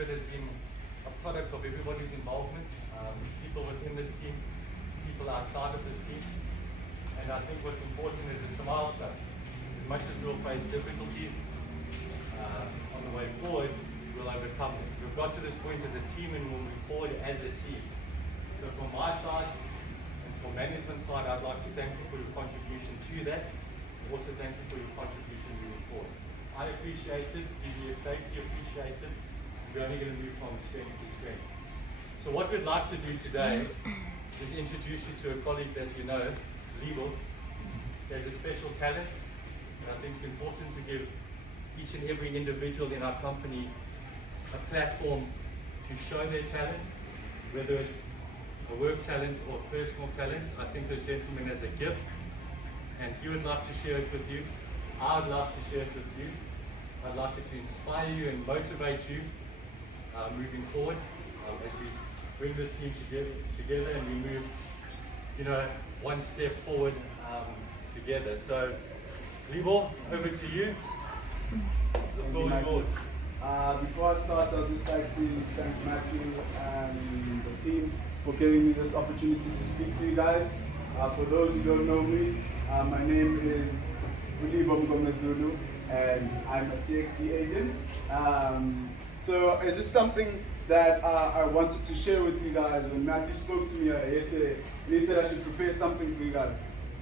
it has been a product of everybody's involvement, people within this team, people outside of this team. And I think what's important is it's a milestone. As much as we'll face difficulties on the way forward, we'll overcome them. We've got to this point as a team and we'll move forward as a team. So from my side and from management side, I'd like to thank you for your contribution to that. Also thank you for your contribution moving forward. I appreciate it, BBF Safety appreciates it. We're only going to move from strength to strength. So what we'd like to do today is introduce you to a colleague that you know, Libo. He has a special talent, and I think it's important to give each and every individual in our company a platform to show their talent, whether it's a work talent or personal talent. I think this gentleman has a gift, and he would like to share it with you. I would love to share it with you. I'd like it to inspire you and motivate you moving forward as we bring this team together and we move, one step forward together. So, Libo, over to you. The floor is yours. Before I start, I'd just like to thank Matthew and the team for giving me this opportunity to speak to you guys. For those who don't know me, my name is Libo Mngomezulu, and I'm a CXD agent. So it's just something that I wanted to share with you guys. When Matthew spoke to me yesterday, and he said I should prepare something for you guys,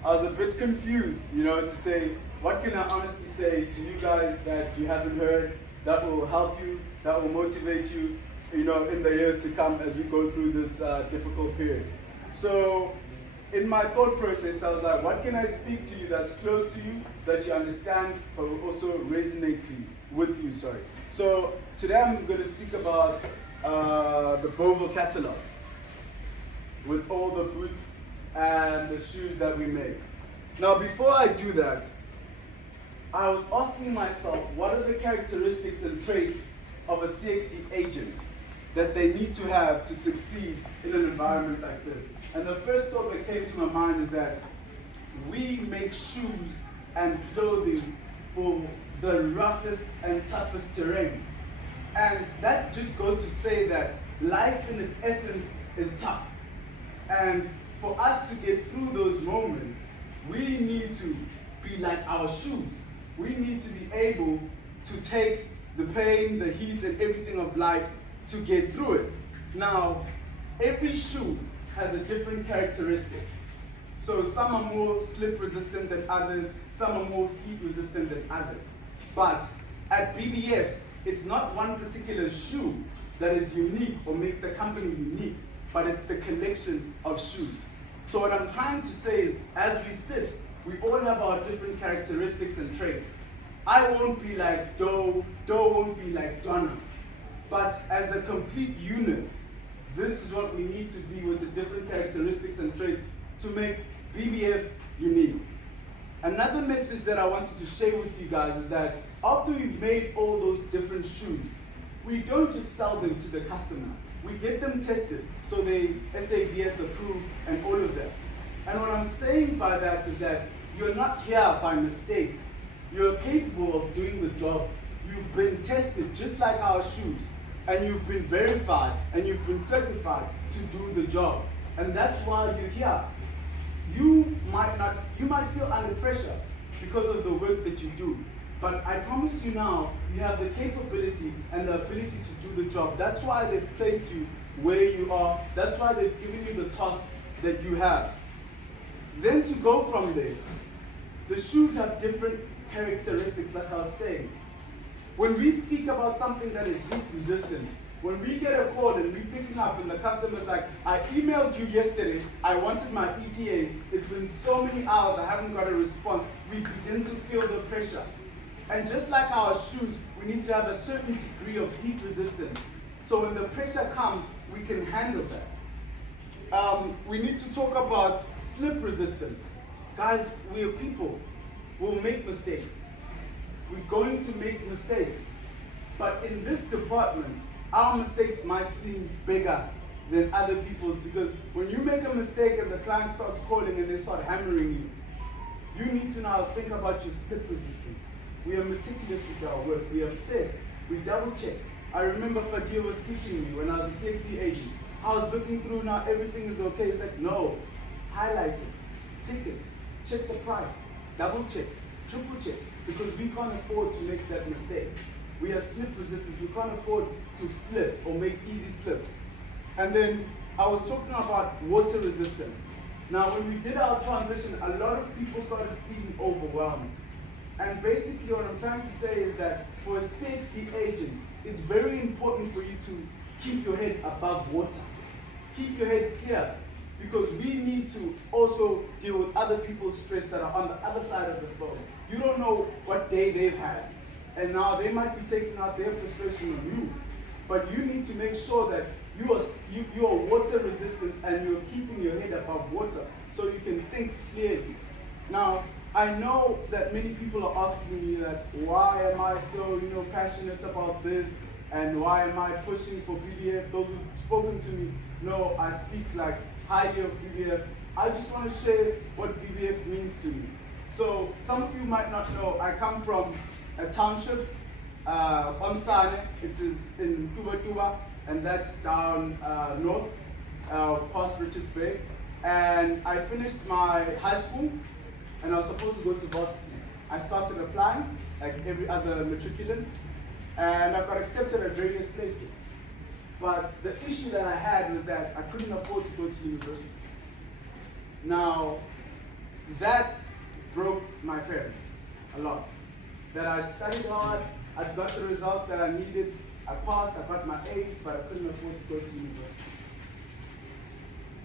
I was a bit confused, to say, what can I honestly say to you guys that you haven't heard, that will help you, that will motivate you, in the years to come as we go through this difficult period. So in my thought process, I was like, what can I speak to you that's close to you, that you understand, but will also resonate with you. So today I'm going to speak about the Boval catalog, with all the boots and the shoes that we make. Now before I do that, I was asking myself, what are the characteristics and traits of a CXD agent that they need to have to succeed in an environment like this? And the first thought that came to my mind is that we make shoes and clothing for the roughest and toughest terrain. And that just goes to say that life in its essence is tough. And for us to get through those moments, we need to be like our shoes. We need to be able to take the pain, the heat, and everything of life to get through it. Now, every shoe has a different characteristic. So some are more slip resistant than others, some are more heat resistant than others. But at BBF, it's not one particular shoe that is unique or makes the company unique, but it's the collection of shoes. So what I'm trying to say is, as we sit, we all have our different characteristics and traits. I won't be like Doe won't be like Donna. But as a complete unit, this is what we need to be with the different characteristics and traits to make BBF unique. Another message that I wanted to share with you guys is that after we've made all those different shoes, we don't just sell them to the customer. We get them tested, so they SABS approved and all of that. And what I'm saying by that is that you're not here by mistake. You're capable of doing the job. You've been tested just like our shoes, and you've been verified and you've been certified to do the job. And that's why you're here. You might feel under pressure because of the work that you do. But I promise you now, you have the capability and the ability to do the job. That's why they've placed you where you are. That's why they've given you the tasks that you have. Then to go from there, the shoes have different characteristics, like I was saying. When we speak about something that is heat resistant, when we get a call and we picking up and the customer's like, I emailed you yesterday, I wanted my ETAs, it's been so many hours, I haven't got a response, we begin to feel the pressure. And just like our shoes, we need to have a certain degree of heat resistance. So when the pressure comes, we can handle that. We need to talk about slip resistance. Guys, we're people. We'll make mistakes. We're going to make mistakes. But in this department, our mistakes might seem bigger than other people's, because when you make a mistake and the client starts calling and they start hammering you, you need to now think about your slip resistance. We are meticulous with our work. We are obsessed. We double check. I remember Fadil was teaching me when I was a safety agent. I was looking through now, everything is okay. It's like, no, highlight it, tick it, check the price, double check, triple check, because we can't afford to make that mistake. We are slip resistant. We can't afford to slip or make easy slips. And then I was talking about water resistance. Now, when we did our transition, a lot of people started feeling overwhelmed. And basically what I'm trying to say is that for a safety agent, it's very important for you to keep your head above water. Keep your head clear, because we need to also deal with other people's stress that are on the other side of the phone. You don't know what day they've had, and now they might be taking out their frustration on you. But you need to make sure that you are water resistant and you're keeping your head above water so you can think clearly. Now, I know that many people are asking me that why am I so passionate about this, and why am I pushing for BBF? Those who've spoken to me know I speak like highly of BBF. I just want to share what BBF means to me. So some of you might not know, I come from a township, Omsane. It is in Tuba, and that's down north, past Richards Bay. And I finished my high school, and I was supposed to go to varsity. I started applying, like every other matriculant, and I got accepted at various places. But the issue that I had was that I couldn't afford to go to university. Now, that broke my parents a lot. That I'd studied hard, I'd got the results that I needed, I passed, I got my A's, but I couldn't afford to go to university.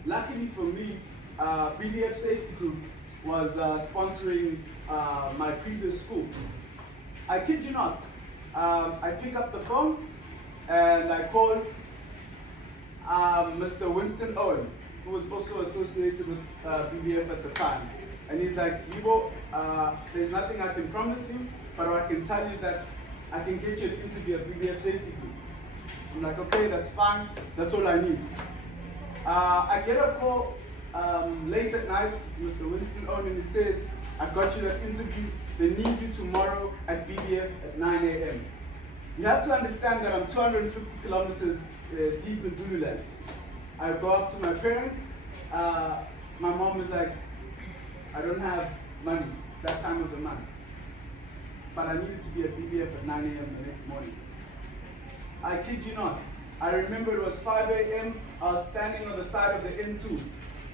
Luckily for me, BBF Safety Group was sponsoring my previous school. I kid you not, I pick up the phone and I call Mr. Winston Owen, who was also associated with BBF at the time. And he's like, Libo, there's nothing I can promise you, but what I can tell you is that I can get you an interview at BBF Safety Group. I'm like, okay, that's fine, that's all I need. I get a call late at night, it's Mr. Winston Owen, and he says, I got you that interview, they need you tomorrow at BBF at 9 a.m. You have to understand that I'm 250 kilometers deep in Zululand. I go up to my parents, my mom is like, I don't have money, it's that time of the month. But I needed to be at BBF at 9 a.m. the next morning. I kid you not. I remember it was 5 a.m. I was standing on the side of the N2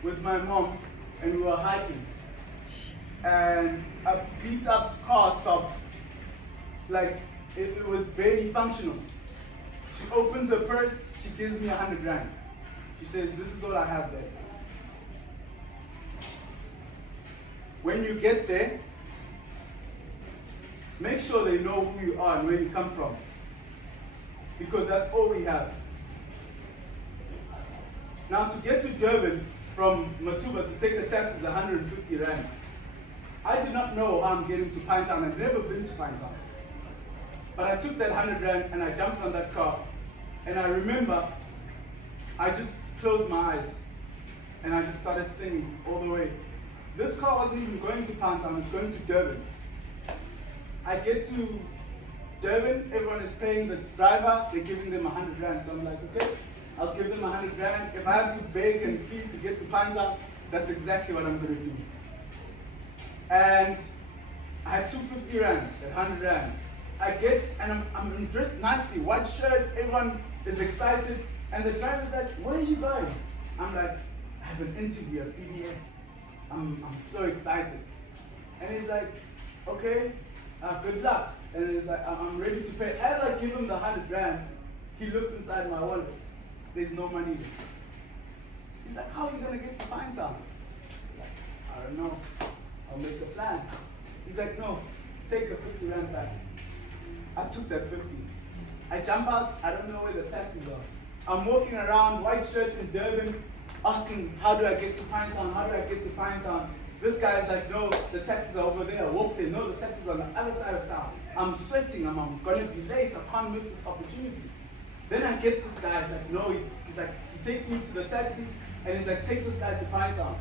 with my mom, and we were hiking. And a beat up car stops, like it was barely functional. She opens her purse, she gives me 100 rand. She says, this is all I have there. When you get there, make sure they know who you are and where you come from, because that's all we have. Now, to get to Durban from Matuba to take the taxi is 150 rand. I did not know how I'm getting to Pinetown. I've never been to Pinetown. But I took that 100 rand and I jumped on that car. And I remember, I just closed my eyes and I just started singing all the way. This car wasn't even going to Pinetown, it's going to Durban. I get to Durban, everyone is paying the driver, they're giving them 100 rand. So I'm like, okay, I'll give them 100 rand. If I have to beg and plead to get to Pinetown, that's exactly what I'm going to do. And I had 250 rand, that 100 rand. I get, and I'm dressed nicely, white shirts, everyone is excited. And the driver's like, where are you going? I'm like, I have an interview at BBF. I'm so excited. And he's like, okay, good luck. And he's like, I'm ready to pay. As I give him the 100 rand, he looks inside my wallet. There's no money there. He's like, how are you going to get to Pinetown? I'm like, I don't know. I'll make a plan. He's like, no, take the 50 rand back. I took that 50. I jump out, I don't know where the taxis are. I'm walking around, white shirts in Durban, asking, how do I get to Pinetown? How do I get to Pinetown? This guy's like, no, the taxis are over there. Walk there. No, the taxis are on the other side of town. I'm sweating. I'm going to be late. I can't miss this opportunity. Then I get this guy. He's like, no. He's like, he takes me to the taxi, and he's like, take this guy to Pinetown.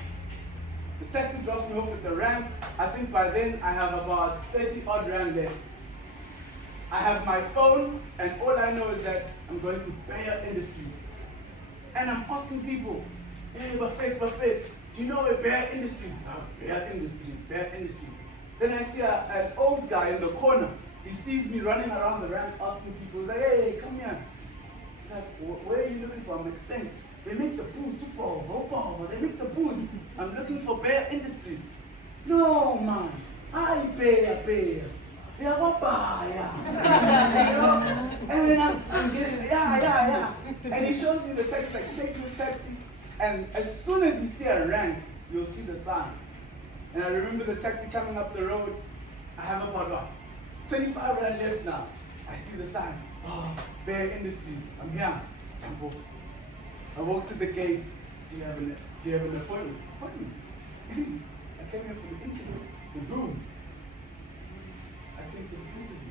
The taxi drops me off at the ramp. I think by then I have about 30 odd rand left. I have my phone, and all I know is that I'm going to Bear Industries. And I'm asking people, hey, Buffett, do you know where Bear Industries? Oh, Bear Industries. Then I see an old guy in the corner. He sees me running around the ramp asking people, he's like, hey, come here. He's like, where are you looking for? I'm explaining. They make the boots. They make the boots. I'm looking for Bear Industries. No, man. I pay. Yeah, and then I'm getting, yeah. And he shows me the taxi, like, take this taxi. And as soon as you see a rank, you'll see the sign. And I remember the taxi coming up the road. I have about 25 rand left now. I see the sign. Oh, Bear Industries. I'm here. Jump off. I walk to the gate. Do you have an appointment? Appointment? I came here for the interview. With whom? I came for the interview.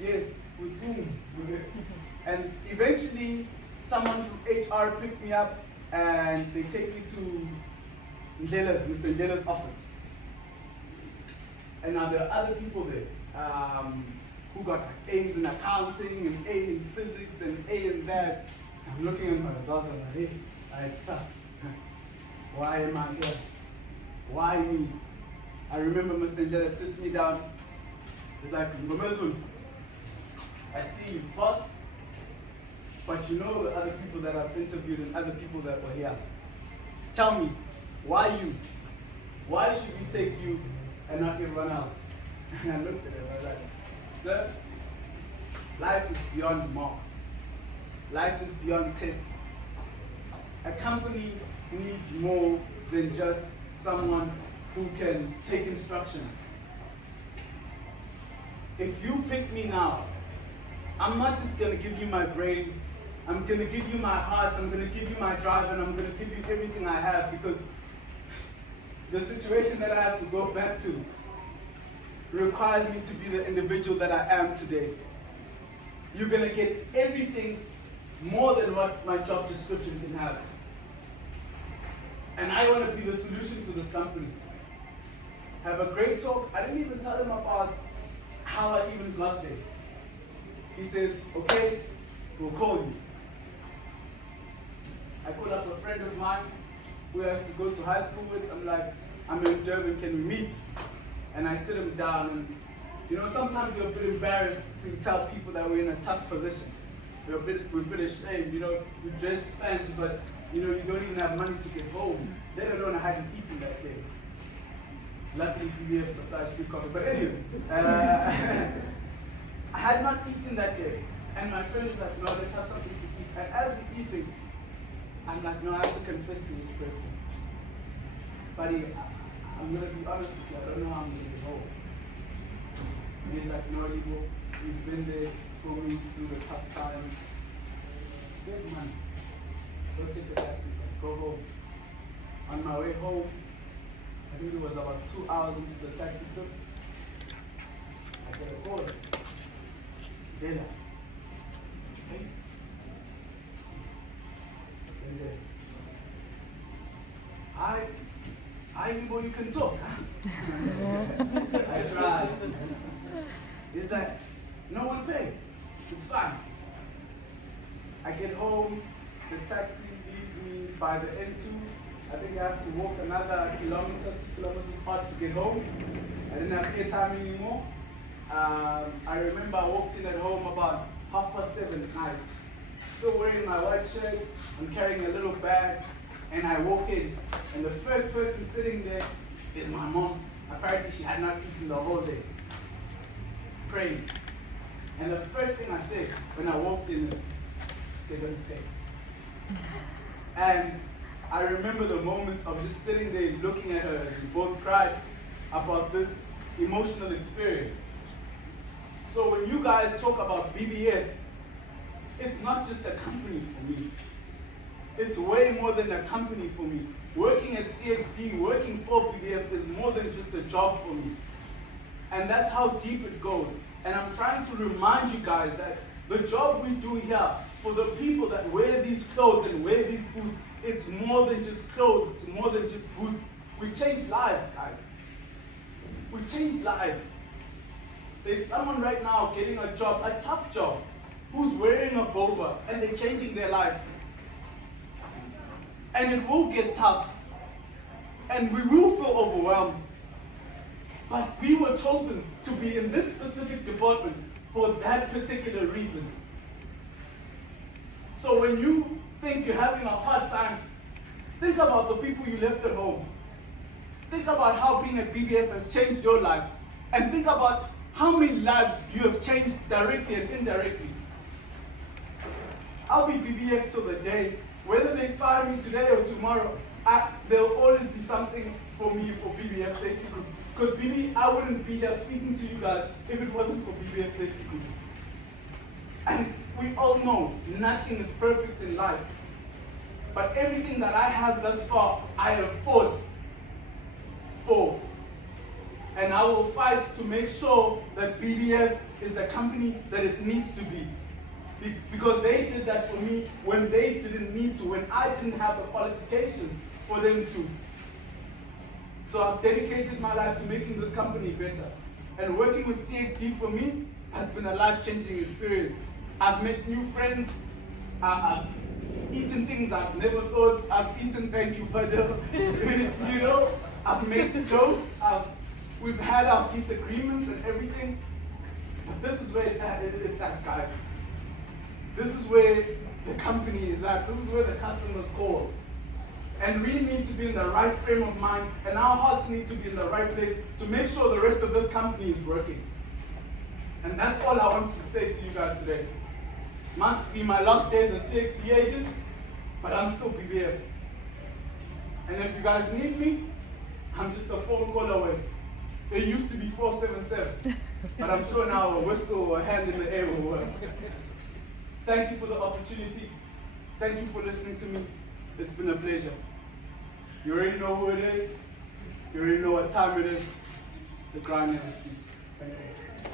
Yes, with whom? And eventually, someone from HR picks me up and they take me to Mr. Ndela's office. And now there are other people there who got A's in accounting and A in physics and A in that. I'm looking at my results and I'm like, hey, it's tough. Why am I here? Why me? I remember Mr. Ndela sits me down. He's like, Mngomezulu, I see you've passed, but you know the other people that I've interviewed and other people that were here. Tell me, why you? Why should we take you and not everyone else? And I looked at him, I was like, sir, life is beyond marks. Life is beyond tests. A company needs more than just someone who can take instructions. If you pick me now, I'm not just going to give you my brain, I'm going to give you my heart, I'm going to give you my drive, and I'm going to give you everything I have, because the situation that I have to go back to requires me to be the individual that I am today. You're going to get everything more than what my job description can have. And I want to be the solution to this company. Have a great talk. I didn't even tell him about how I even got there. He says, okay, we'll call you. I call up a friend of mine who has to go to high school with. I'm like, I'm in Durban, can we meet? And I sit him down, and sometimes we're a bit embarrassed to tell people that we're in a tough position. We're a bit ashamed, we dressed fancy, but you don't even have money to get home. Let alone I hadn't eaten that day. Luckily, BBF supplies free coffee. But anyway, I had not eaten that day. And my friend is like, no, let's have something to eat. And as we're eating, I'm like, no, I have to confess to this person. Buddy, I'm going to be honest with you, I don't know how I'm going to get home. And he's like, no, Libo, you've been there for me through the tough times. Here's money. Go take a taxi, go home. On my way home, I think it was about 2 hours into the taxi trip, I get a call. Ndela. Hey. Hi, Libo, you can talk, huh? I tried. Is that no one paid? It's fine. I get home, the taxi leaves me by the N2. I think I have to walk another 2 kilometers hard to get home. I didn't have airtime anymore. I remember I walked in at home about 7:30 at night. Still wearing my white shirt, I'm carrying a little bag, and I walk in, and the first person sitting there is my mom. Apparently she had not eaten the whole day. Praying. And the first thing I said when I walked in is, they're gonna pay. And I remember the moment of just sitting there looking at her as we both cried about this emotional experience. So when you guys talk about BBF, it's not just a company for me. It's way more than a company for me. Working at CXD, working for BBF is more than just a job for me. And that's how deep it goes. And I'm trying to remind you guys that the job we do here, for the people that wear these clothes and wear these boots, it's more than just clothes, it's more than just boots. We change lives, guys. We change lives. there's someone right now getting a job, a tough job, who's wearing a bova and they're changing their life. And it will get tough. And we will feel overwhelmed. But we were chosen to be in this specific department for that particular reason. So when you think you're having a hard time, think about the people you left at home. Think about how being at BBF has changed your life. And think about how many lives you have changed directly and indirectly. I'll be BBF till the day, whether they fire me today or tomorrow, there'll always be something for me for BBF Safety Group. Because I wouldn't be here speaking to you guys if it wasn't for BBF Safety Group. And we all know nothing is perfect in life. But everything that I have thus far, I have fought for. And I will fight to make sure that BBF is the company that it needs to be. Because they did that for me when they didn't need to, when I didn't have the qualifications for them to. So I've dedicated my life to making this company better. And working with CHD for me has been a life-changing experience. I've met new friends. I've eaten things I've never thought. I've eaten, thank you, Fadil. You know, I've made jokes. We've had our disagreements and everything. But this is where it's at, guys. This is where the company is at. This is where the customers call. And we need to be in the right frame of mind, and our hearts need to be in the right place to make sure the rest of this company is working. And that's all I want to say to you guys today. Might be my last day as a CXD agent, but I'm still BBF. And if you guys need me, I'm just a phone call away. It used to be 477, but I'm sure now a whistle or a hand in the air will work. Thank you for the opportunity. Thank you for listening to me. It's been a pleasure. You already know who it is. You already know what time it is. The ground never sleeps. Thank you.